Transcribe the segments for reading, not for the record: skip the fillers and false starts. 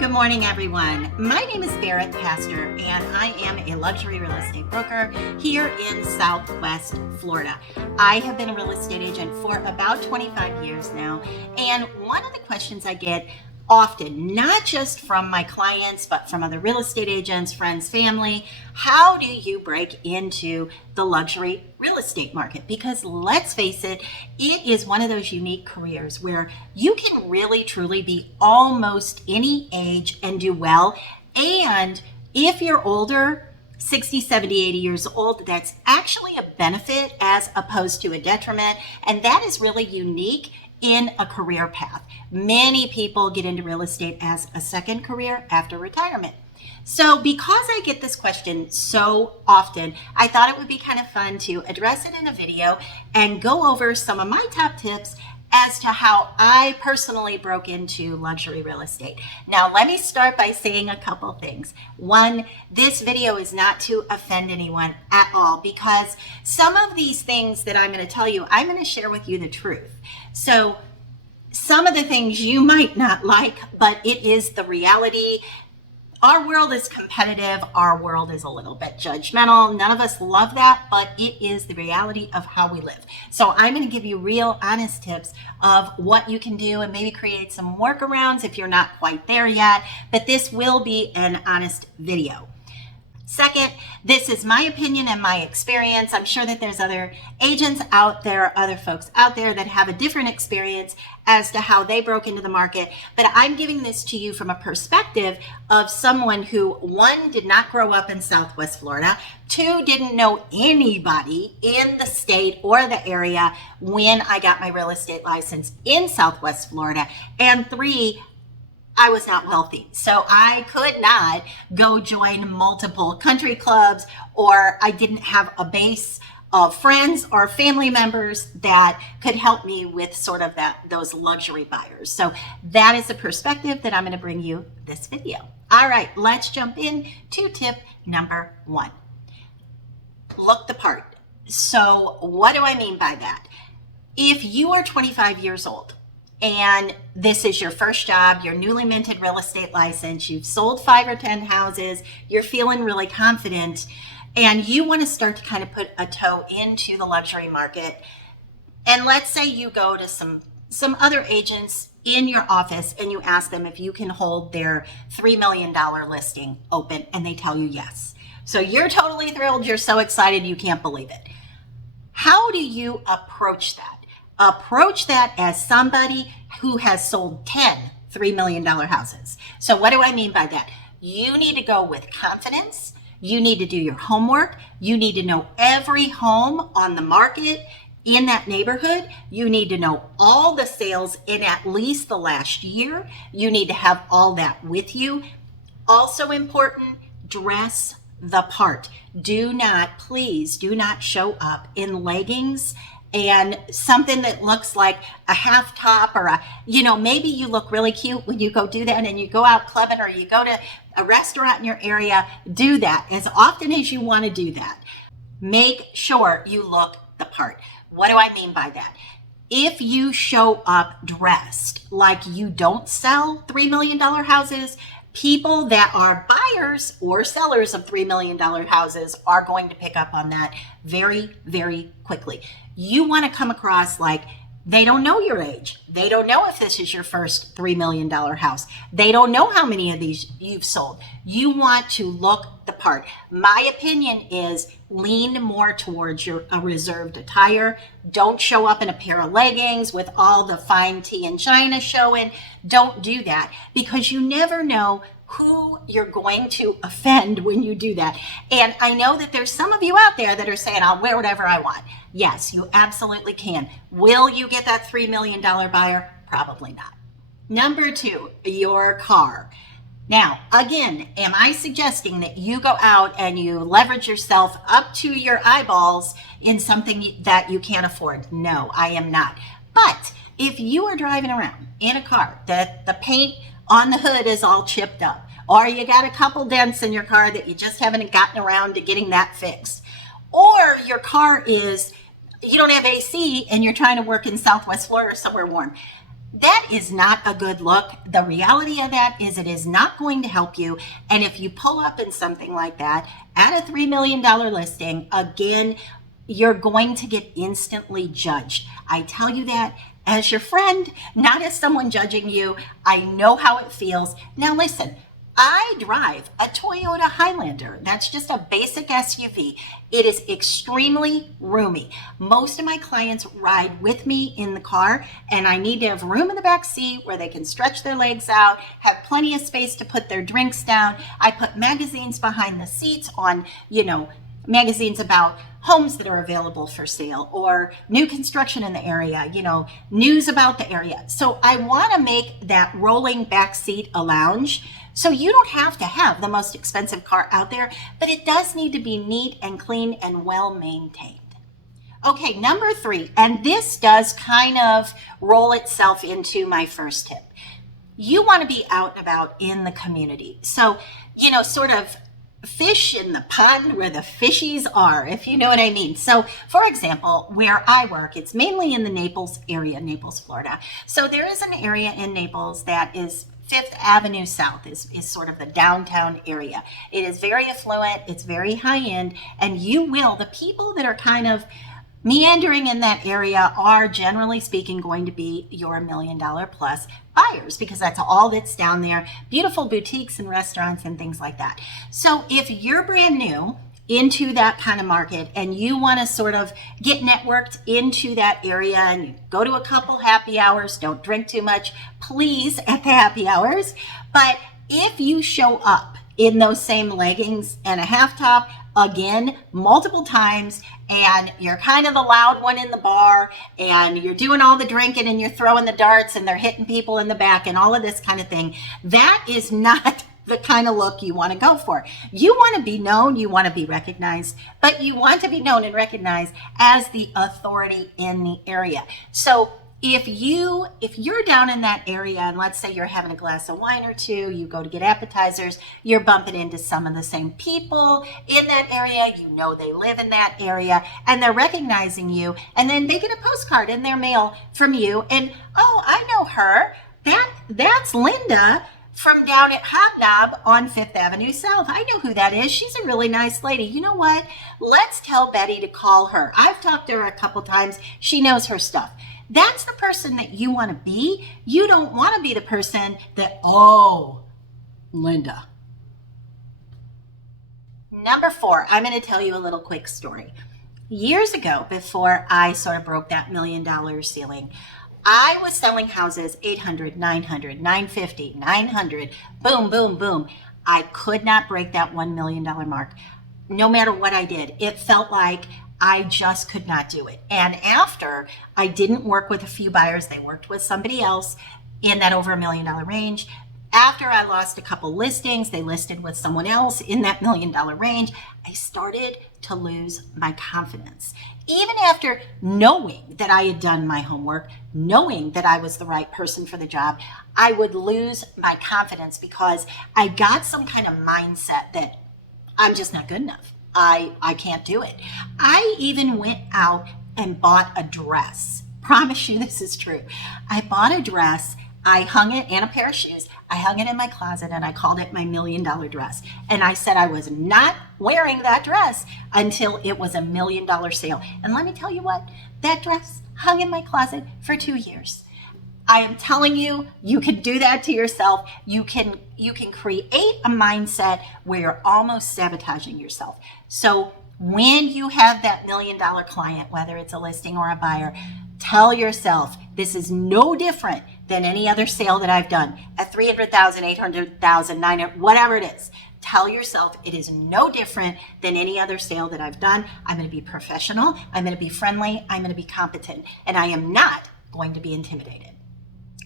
Good morning, everyone. My name is Barrett Pastor, and I am a luxury real estate broker here in Southwest Florida. I have been a real estate agent for about 25 years now, and one of the questions I get often, not just from my clients, but from other real estate agents, friends, family, how do you break into the luxury real estate market? Because let's face it, it is one of those unique careers where you can really truly be almost any age and do well. And if you're older, 60, 70, 80 years old, that's actually a benefit as opposed to a detriment. And that is really unique in a career path. Many people get into real estate as a second career after retirement. So because I get this question so often, I thought it would be kind of fun to address it in a video and go over some of my top tips as to how I personally broke into luxury real estate. Now, let me start by saying a couple things. One, this video is not to offend anyone at all, because some of these things that I'm going to tell you, I'm going to share with you the truth. So some of the things you might not like, but it is the reality. Our world is competitive. Our world is a little bit judgmental. None of us love that, but it is the reality of how we live. So I'm going to give you real honest tips of what you can do and maybe create some workarounds if you're not quite there yet, but this will be an honest video. Second, this is my opinion and my experience. I'm sure that there's other agents out there, other folks out there that have a different experience as to how they broke into the market. But I'm giving this to you from a perspective of someone who, one, did not grow up in Southwest Florida, two, didn't know anybody in the state or the area when I got my real estate license in Southwest Florida, and three, I was not wealthy, so I could not go join multiple country clubs, or I didn't have a base of friends or family members that could help me with sort of those luxury buyers. So that is the perspective that I'm going to bring you this video. All right, let's jump in to tip number one. Look the part. So what do I mean by that? If you are 25 years old, and this is your first job, your newly minted real estate license, you've sold 5 or 10 houses, you're feeling really confident, and you want to start to kind of put a toe into the luxury market. And let's say you go to some other agents in your office and you ask them if you can hold their $3 million listing open, and they tell you yes. So you're totally thrilled, you're so excited, you can't believe it. How do you approach that? Approach that as somebody who has sold 10 $3 million houses. So what do I mean by that? You need to go with confidence. You need to do your homework. You need to know every home on the market in that neighborhood. You need to know all the sales in at least the last year. You need to have all that with you. Also important, dress the part. Please do not show up in leggings and something that looks like a half top, or maybe you look really cute when you go do that and you go out clubbing or you go to a restaurant in your area. Do that as often as you want to do that. Make sure you look the part. What do I mean by that? If you show up dressed like you don't sell $3 million houses, people that are buyers or sellers of $3 million houses are going to pick up on that very, very quickly. You want to come across like they don't know your age. They don't know if this is your first $3 million house. They don't know how many of these you've sold. You want to look the part. My opinion is lean more towards a reserved attire. Don't show up in a pair of leggings with all the fine tea and china showing. Don't do that, because you never know who you're going to offend when you do that. And I know that there's some of you out there that are saying, I'll wear whatever I want. Yes, you absolutely can. Will you get that $3 million buyer? Probably not. Number two, your car. Now, again, am I suggesting that you go out and you leverage yourself up to your eyeballs in something that you can't afford? No, I am not. But if you are driving around in a car that the paint on the hood is all chipped up, or you got a couple dents in your car that you just haven't gotten around to getting that fixed, or your car you don't have AC and you're trying to work in Southwest Florida somewhere warm, That is not a good look. The reality of that is it is not going to help you. And if you pull up in something like that at a $3 million listing, again, you're going to get instantly judged. I tell you that as your friend, not as someone judging you. I know how it feels. Now listen, I drive a Toyota Highlander. That's just a basic SUV. It is extremely roomy. Most of my clients ride with me in the car, and I need to have room in the back seat where they can stretch their legs out, have plenty of space to put their drinks down. I put magazines behind the seats on, magazines about homes that are available for sale or new construction in the area, news about the area. So I want to make that rolling back seat a lounge. So you don't have to have the most expensive car out there, but it does need to be neat and clean and well maintained. Okay, number 3, and this does kind of roll itself into my first tip. You want to be out and about in the community. So, sort of fish in the pond where the fishies are, if you know what I mean. So, for example, where I work, it's mainly in the Naples area, Naples, Florida. So there is an area in Naples that is Fifth Avenue South is sort of the downtown area. It is very affluent, it's very high end, and the people that are kind of meandering in that area are generally speaking going to be your $1 million plus buyers, because that's all that's down there. Beautiful boutiques and restaurants and things like that. So if you're brand new into that kind of market and you want to sort of get networked into that area and you go to a couple happy hours, don't drink too much, please, at the happy hours. But if you show up in those same leggings and a half top, again, multiple times, and you're kind of the loud one in the bar, and you're doing all the drinking and you're throwing the darts and they're hitting people in the back and all of this kind of thing, that is not the kind of look you want to go for. You want to be known, you want to be recognized, but you want to be known and recognized as the authority in the area. So if you're down in that area and let's say you're having a glass of wine or two, you go to get appetizers, you're bumping into some of the same people in that area, they live in that area and they're recognizing you, and then they get a postcard in their mail from you and, oh, I know her. That's Linda from down at Hobnob on Fifth Avenue South. I know who that is. She's a really nice lady. You know what? Let's tell Betty to call her. I've talked to her a couple times. She knows her stuff. That's the person that you want to be. You don't want to be the person that, oh, Linda. Number 4, I'm going to tell you a little quick story. Years ago, before I sort of broke that $1 million ceiling, I was selling houses 800, 900, 950, 900, boom, boom, boom. I could not break that $1 million mark. No matter what I did, it felt like I just could not do it. And after I didn't work with a few buyers, they worked with somebody else in that over $1 million range. After I lost a couple listings, they listed with someone else in that $1 million range. I started to lose my confidence. Even after knowing that I had done my homework, knowing that I was the right person for the job, I would lose my confidence because I got some kind of mindset that I'm just not good enough. I can't do it. I even went out and bought a dress. Promise you this is true. I bought a dress, I hung it, and a pair of shoes. I hung it in my closet and I called it my $1 million dress. And I said I was not wearing that dress until it was a $1 million sale. And let me tell you what, that dress hung in my closet for 2 years. I am telling you, you can do that to yourself. You can create a mindset where you're almost sabotaging yourself. So when you have that $1 million client, whether it's a listing or a buyer, tell yourself this is no different than any other sale that I've done at 300,000, 800,000, 900, whatever it is. Tell yourself it is no different than any other sale that I've done. I'm going to be professional. I'm going to be friendly. I'm going to be competent, and I am not going to be intimidated.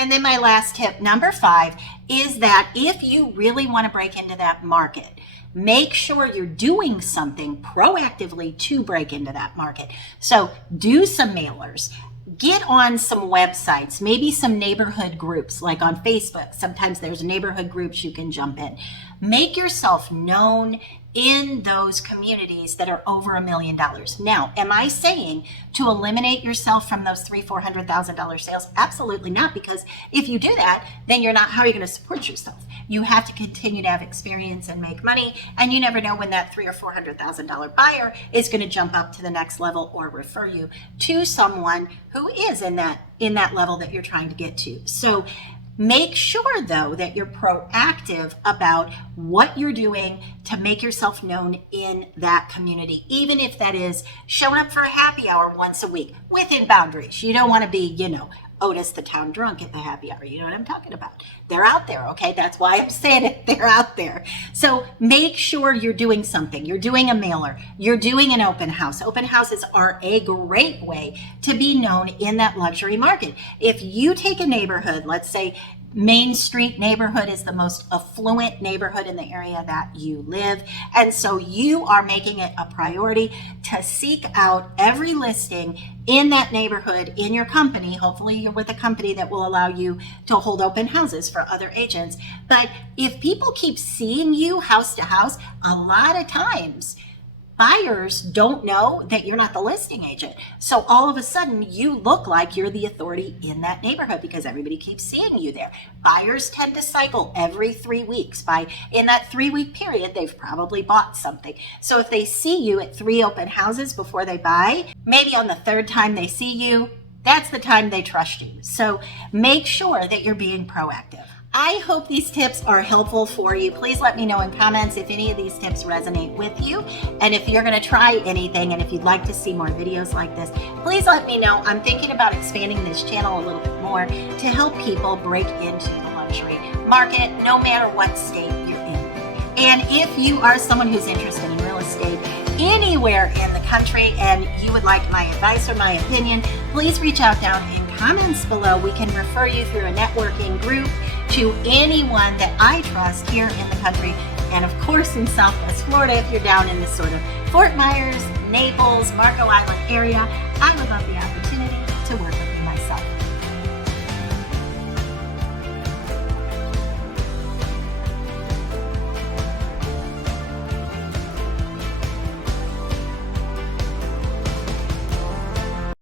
And then my last tip, number 5, is that if you really want to break into that market, make sure you're doing something proactively to break into that market. So do some mailers, get on some websites, maybe some neighborhood groups like on Facebook. Sometimes there's neighborhood groups you can jump in. Make yourself known in those communities that are over $1 million. Now, am I saying to eliminate yourself from those $300,000-$400,000 sales? Absolutely not, because if you do that, then how are you going to support yourself? You have to continue to have experience and make money, and you never know when that $300,000 or $400,000 buyer is going to jump up to the next level or refer you to someone who is in that level that you're trying to get to. So make sure, though, that you're proactive about what you're doing to make yourself known in that community, even if that is showing up for a happy hour once a week within boundaries. You don't want to be, Otis the town drunk at the happy hour. You know what I'm talking about. They're out there, okay? That's why I'm saying it. They're out there. So make sure you're doing something. You're doing a mailer. You're doing an open house. Open houses are a great way to be known in that luxury market. If you take a neighborhood, let's say Main Street neighborhood is the most affluent neighborhood in the area that you live. And so you are making it a priority to seek out every listing in that neighborhood in your company. Hopefully you're with a company that will allow you to hold open houses for other agents. But if people keep seeing you house to house, a lot of times buyers don't know that you're not the listing agent. So all of a sudden you look like you're the authority in that neighborhood because everybody keeps seeing you there. Buyers tend to cycle every 3 weeks. In that 3-week period, they've probably bought something. So if they see you at 3 open houses before they buy, maybe on the 3rd time they see you, that's the time they trust you. So make sure that you're being proactive. I hope these tips are helpful for you. Please let me know in comments if any of these tips resonate with you. And if you're going to try anything, and if you'd like to see more videos like this, please let me know. I'm thinking about expanding this channel a little bit more to help people break into the luxury market, no matter what state you're in. And if you are someone who's interested in real estate anywhere in the country and you would like my advice or my opinion, please reach out down in comments below. We can refer you through a networking group to anyone that I trust here in the country, and of course in Southwest Florida. If you're down in this sort of Fort Myers, Naples, Marco Island area, I would love the opportunity to work with